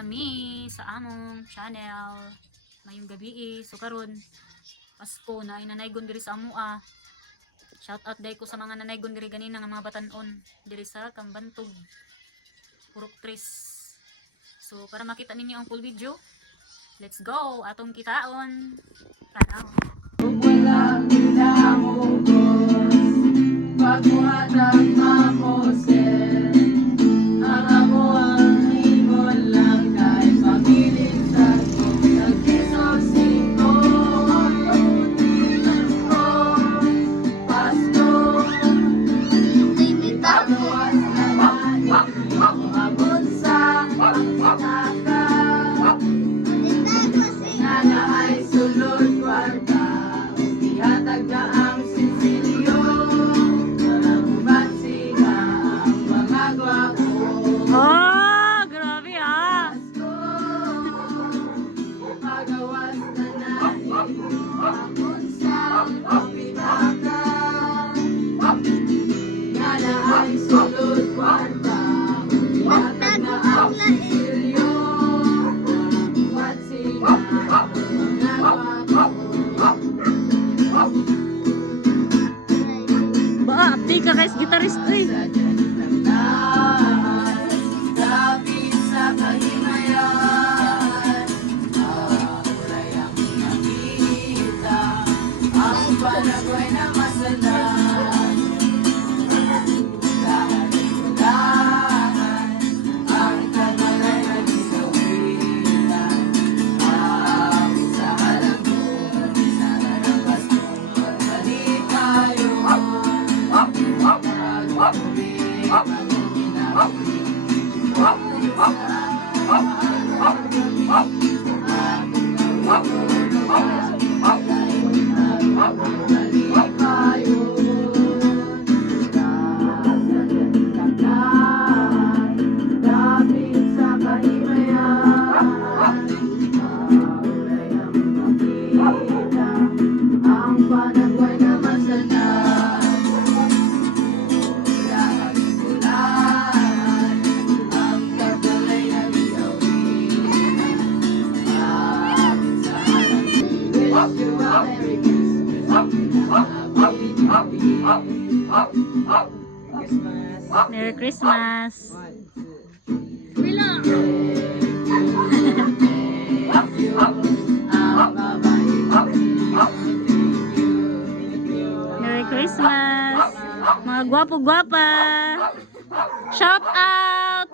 kami sa among channel ngayong gabi. So karon Pasko na inanaygon diri sa amua. Shout out day ko sa mga nanaygon diri ganina nga mga batanon diri sa Kambantog, Purok 3. So para makita ninyo ang full video, let's go atong kitaon. Tanaw. Wala nila mo pagmuhatag maposer ang ako ang ibon lang kay pamiling tato nagkisog singko tutinan ko Pasko itabuas na maing abot sa pagkaka nana ay sulod kwarta ihatag na ang sinsilyo walang umansiga ang mga gwapo Oh, grabe ah. pagawas na natin abot sa pagkaka nana ay sulod kwarta ihatag na ang sinsilyo walang umansiga ang mga gwapo. Ba, abdi ka guys, gitarist eh. Lapit sa kahimayan, kulay ang nakita, ang panagway na masalan. Dahan-dahan, ang tagalay na gisawitan, lapit sa halangkot, sa narabas kong balik tayo. Ang panagway na masalan ang kagalay na gawin wish you a Merry Christmas. Merry Christmas. Merry Christmas. Mga gwapo-gwapa. Shout out